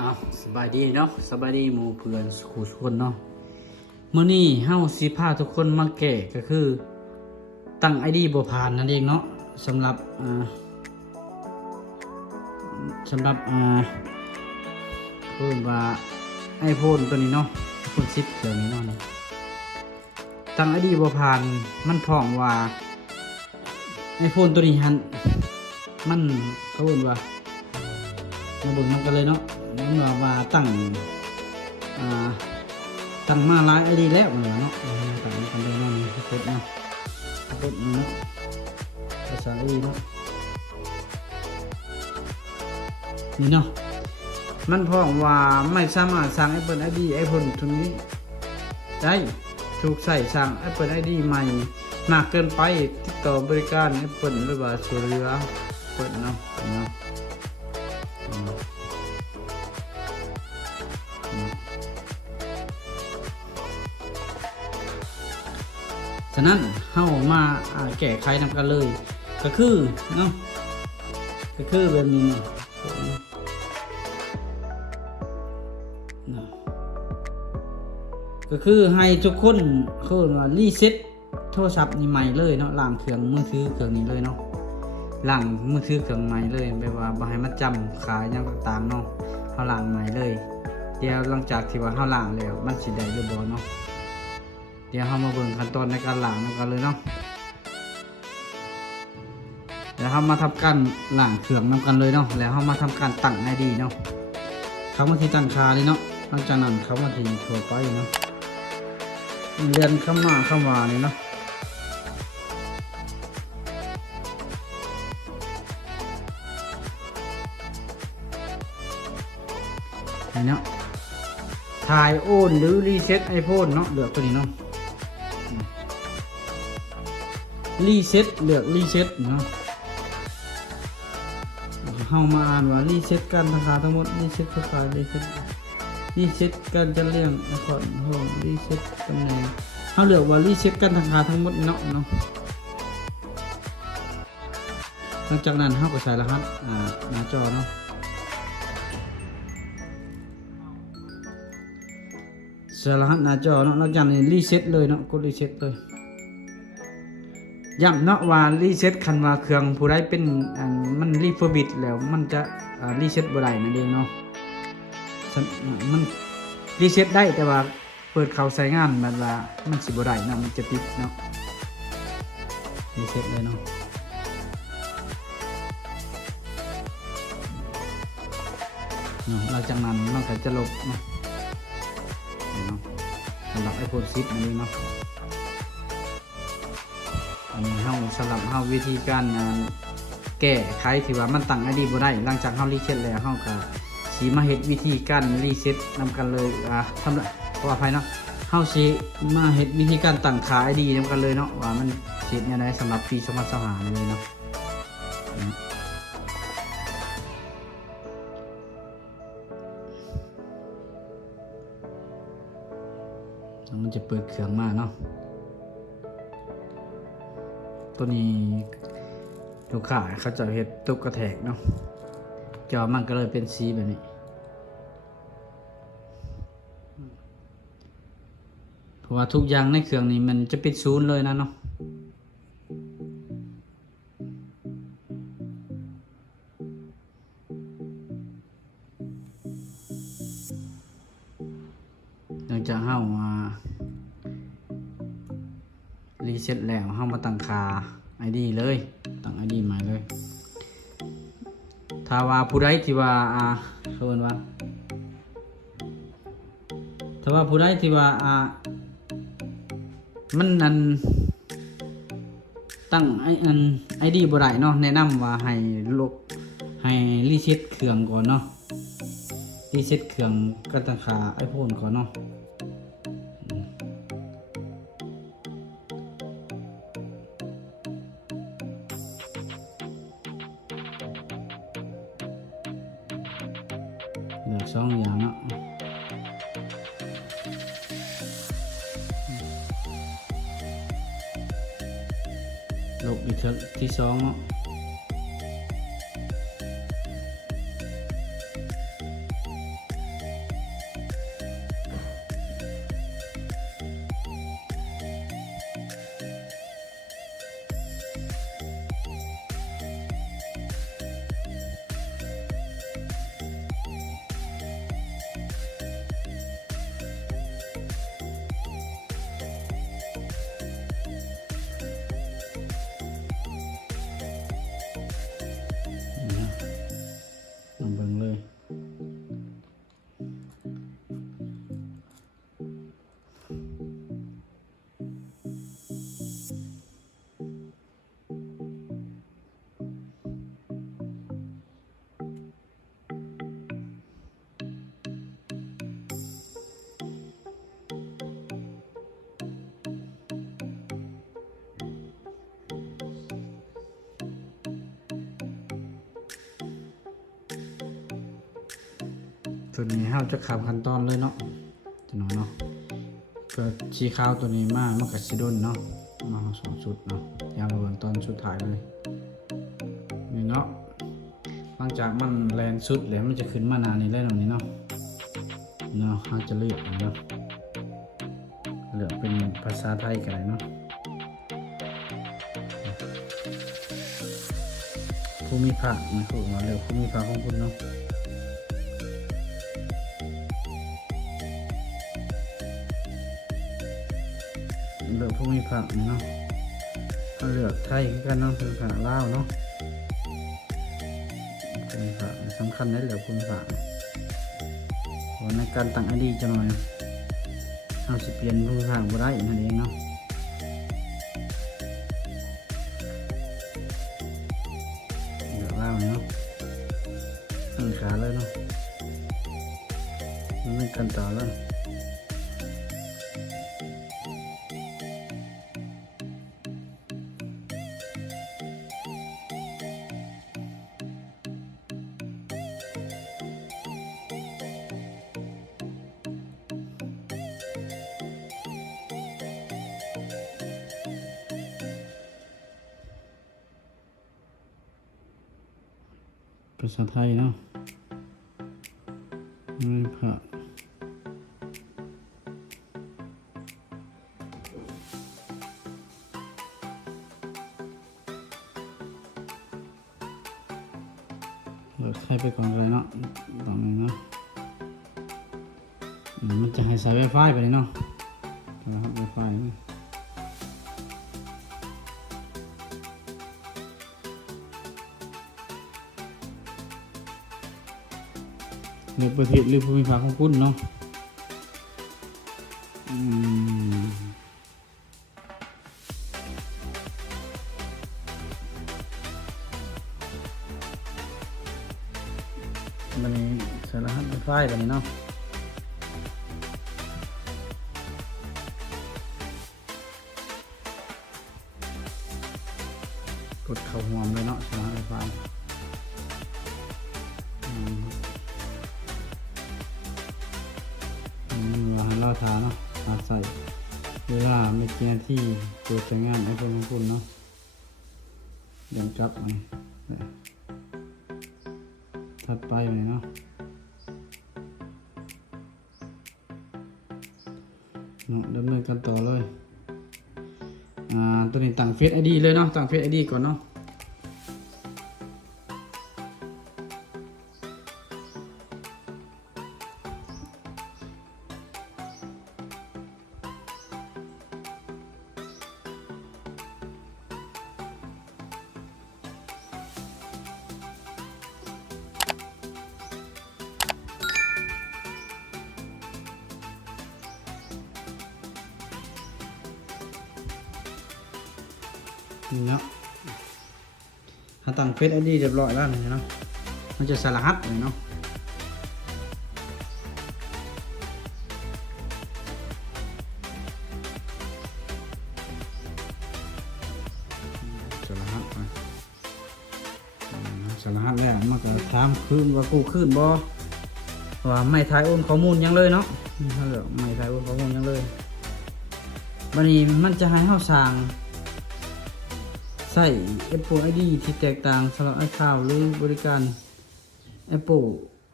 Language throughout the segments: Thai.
อ้าวสบายดีเนาะสบายดีหมู่เพื่อนคู่ทุกคนเนาะมื้อนี้เฮาสิพาทุกคนมาแก้ก็คือตั้ง ID บ่ผ่านนั่นเองเนาะสำหรับคือว่า iPhone ตัวนี้เนาะ iPhone 10เดี๋ยวนี้เนาะตั้ง ID บ่ผ่านมันพ้องว่า iPhone ตัวนี้หันมันเขาเรียกว่ามาเบิ่งนำกันเลยเนาะมันว่าตั้งมาหลาย ID แล้วเนาะตั้งกันเลยเนาะกดเนาะกดเนาะภาษา ID เนาะนี่เนาะมันพ้องว่าไม่สามารถสร้าง Apple ID iPhone ตัวนี้ได้ถูกใส่สร้าง Apple ID ใหม่มากเกินไปติดต่อบริการ Apple หรือว่าช่วยเหลือเปิดเนาะฉะนั้นเข้ามาแก้ไขนำกันเลยก็คือเนาะก็คือแบบนี้ก็คือให้ทุกคนคือว่ารีเซ็ตโทรศัพท์นี่ใหม่เลยเนาะล้างเครื่องมือถือเครื่องนี้เลยเนาะล้างมือถือเครื่องใหม่เลยแบบว่าบ่ให้มันจำขาอย่างต่างๆเนาะเฮาล้างใหม่เลยเดี๋ยวหลังจากที่ว่าเฮาล้างแล้วมันสิได้หรือบ่เนาะเดี๋ยวเฮามาเบิ่งขั้นตอนในการล้างนำกันเลยเนาะแล้วเฮามาทำการล้างเครื่องนำกันเลยเนาะแล้วเฮามาทำการตั้ง ID เนาะเข้ามาที่ตั้งค่าเลยเนาะหลังจากนั้นเข้ามาที่ทั่วไปเนาะเรียนเข้ามานี่เนาะนี่เนาะถ่ายโอนหรือรีเซ็ต iPhone เนาะเลือกตัวนี้เนาะรีเซ็ตเลือกรีเซ็ตเนาะเฮามาอ่านว่ารีเซ็ตการราคาทั้งหมดรีเซ็ตราคารีเซ็ตการจัดเรียงอักษรโฮมรีเซ็ตตำแหน่งเฮาเลือกว่ารีเซ็ตการราคาทั้งหมดเนาะหลังจากนั้นเฮาก็ใส่รหัสหน้าจอเนาะใส่รหัสหน้าจอเนาะหลังจากนั้นรีเซ็ตเลยเนาะกดรีเซ็ตเลยย้ำเนาะว่ารีเซ็ตคันว่าเครื่องผู้ใดเป็นมันรีเฟอร์บิชแล้วมันจะรีเซ็ตบ่ได้นั่นเองเนาะมันรีเซ็ตได้แต่ว่าเปิดเข้าใช้งานแบบว่ามันสิบ่ได้เนาะมันจะติดเนาะรีเซ็ตเลยเนาะหลังจากนั้นมันก็จะลบเนาะสำหรับ iPhone 10นี่เนาะอันนี้เฮาสำหรับเฮาวิธีการแก้ไขที่ว่ามันตั้ง ID บ่ได้หลังจากเฮารีเซ็ตแล้วเฮาก็สิมาเฮ็ดวิธีการรีเซ็ตนำกันเลยทำขออภัยเนาะเฮาสิมาเฮ็ดวิธีการตั้งค่า ID นำกันเลยเนาะว่ามันเฮ็ดแนวใดสำหรับปี2025นี่เลยเนาะมันจะเปิดเครื่องมาเนาะตัวนี้ลูกค้าเขาจะเฮ็ดตุ๊กกระแทกเนาะจอมันก็เลยเป็นสีแบบนี้เพราะว่าทุกอย่างในเครื่องนี้มันจะเป็นศูนย์เลยนะเนาะหลังจากเฮารีเซ็ตแล้วเฮามาตั้งค่า ID เลยตั้ง ID ใหม่เลยถ้าว่าผู้ใดที่ว่าเขาเรียกว่าถ้าว่าผู้ใดที่ว่ามันนั่นตั้งID บ่ได้เนาะแนะนำว่าให้ลบให้รีเซ็ตเครื่องก่อนเนาะรีเซ็ตเครื่องการตั้งค่า iPhone ก่อนเนาะเลือก2อย่างเนาะลบอีกที่2เนาะ ล ตัวนี้เฮาจะข้ามขั้นตอนเลยเนาะตัวน้อยเนาะก็ชี้ข้าวตัวนี้มามันก็สิโดนเนาะมาสองชุดเนาะยาวมาเบิ่งตอนสุดท้ายเลยนี่เนาะหลังจากมันแลนสุดแล้วมันจะขึ้นมาหน้านี้เลยตรงนี้เนาะเนาะเฮาจะเลือกเนาะเลือกเป็นภาษาไทยก็ได้เนาะภูมิภาคนะครูมาเลือกภูมิภาคของคุณเนาะเลือกภูมิภาคเนาะเลือกไทยกันเนาะภูมิภาคลาวเนาะภูมิภาคสำคัญในเลือกภูมิภาคในการตั้งอดีจะหน่อยเอาสิเปลี่ยนภูมิภาคบ่ได้นั่นเองเนาะเลือกลาวเนาะตั้งขาเลยเนาะมันเป็นการต่อแล้วภาษาไทยเนาะไม่ผ่าเลือกไทยไปก่อนเลยเนาะตรงนี้เนาะมันจะให้ใส่ Wi-Fi ไปเลยเนาะนะครับ Wi-Fi นี่เลือกประเทศหรือภูมิภาคของคุณเนาะมันนี้ใส่รหัส Wi-Fi ไปเลยเนาะกดเข้าห่วงเลยเนาะใส่รหัส Wi-Fiเราทาเนาะมาใส่เวลาไม่กี่นาทีตัวใช้งานให้เพื่อนคุณเนาะเดี๋ยวกลับไปถัดไปเลยเนาะดำเนินการต่อเลยตัวนี้ตั้งเฟซ ID เลยเนาะตั้งเฟซ ID ก่อนเนาะนี่เนาะถ้าตั้งเฟซ ID เรียบร้อยแล้วเนาะมันจะใส่รหัสเลยเนาะใส่รหัสไปใส่รหัสแล้วมันก็ถามคืนว่ากูคืนบ่ว่าไม่ถ่ายโอนข้อมูลยังเลยเนาะไม่ถ่ายโอนข้อมูลยังเลยวันนี้มันจะให้เฮาสร้างใส่ Apple ID ที่แตกต่างสำหรับ iCloud หรือบริการ Apple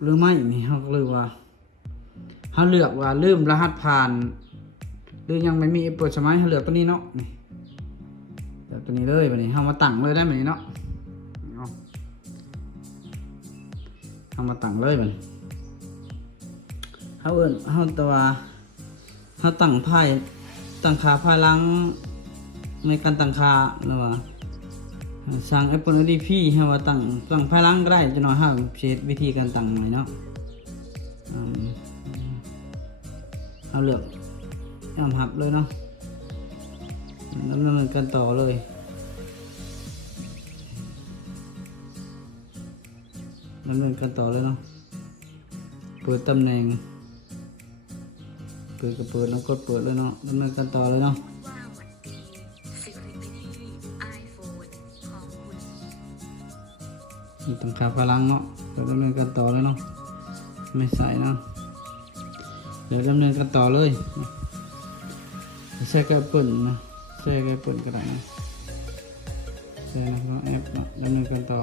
หรือไม่นี่เขาก็เลยว่าเขาเลือกว่าลืมรหัสผ่านหรือยังไม่มี Apple สมัยเขาเลือกตัวนี้เนาะนี่เลือกตัวนี้เลยวันนี้เขามาตั้งเลยได้ไหมเนาะเขามาตั้งเลยมันเขาตัวเขาตั้งไพ่ตั้งค่าภายหลังในการตั้งค่าหรือว่าสั่ง Apple IDP ให้ว่าตั้งภายหลังก็ได้จะน้อยห้าเช็ดวิธีการตั้งหน่อยเนาะเอาเลือกยอมรับเลยเนาะดำเนินการต่อเลยดำเนินการต่อเลยเนาะเปิดตำแหน่งเปิดก็เปิดแล้วกดเปิดเลยเนาะดำเนินการต่อเลยเนาะตั้งค่าพลังเนาะแล้วดำเนินการต่อเลยเนาะ ไม่ใส่เนาะเดี๋ยวดำเนินกันต่อเลยใช้กระปุ่นนะใช้กระปุ่นก็ได้นะใช่นะแอปเนาะดำเนินกันต่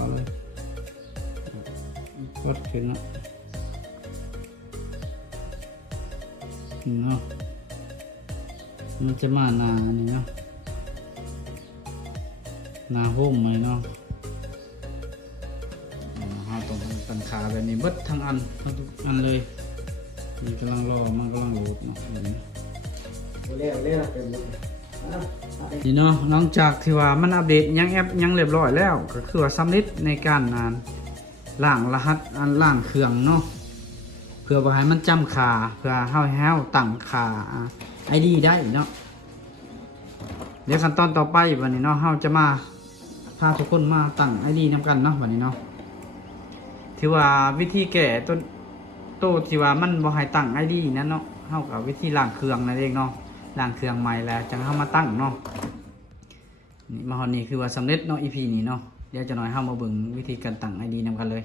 อเลยกดขึ้นเนาะมันจะมาหนานี่เนาะหนาโฮมไหมเนาะเราต้องตั้งขาแบบนี้เบิดทั้งอันทุกอันเลยมันกำลังรอมันกำลังโหลดเนาะนี่เนาะนอกจากที่ว่ามันอัปเดตยังแอปยังเรียบร้อยแล้วก็คือว่าสำเร็จในการล่างรหัสล่างเครื่องเนาะเพื่อบ่ให้มันจำขาเพื่อเฮาตั้งขาID ได้เนาะเดี๋ยวขั้นตอนต่อไปวันนี้เนาะเฮาจะมาพาทุกคนมาตั้ง ID นำกันเนาะวันนี้เนาะที่ว่าวิธีแก้ตัวที่ว่ามันบ่ให้ตั้ง ID นั้นเนาะเฮากับวิธีล้างเครื่องนั่นเองเนาะล้างเครื่องใหม่แล้วจังเฮามาตั้งเนาะนี่มาฮอดนี้คือว่าสำเร็จเนาะ EP นี้เนาะเดี๋ยวจะหน่อยเฮามาเบิ่งวิธีการตั้ง ID นำกันเลย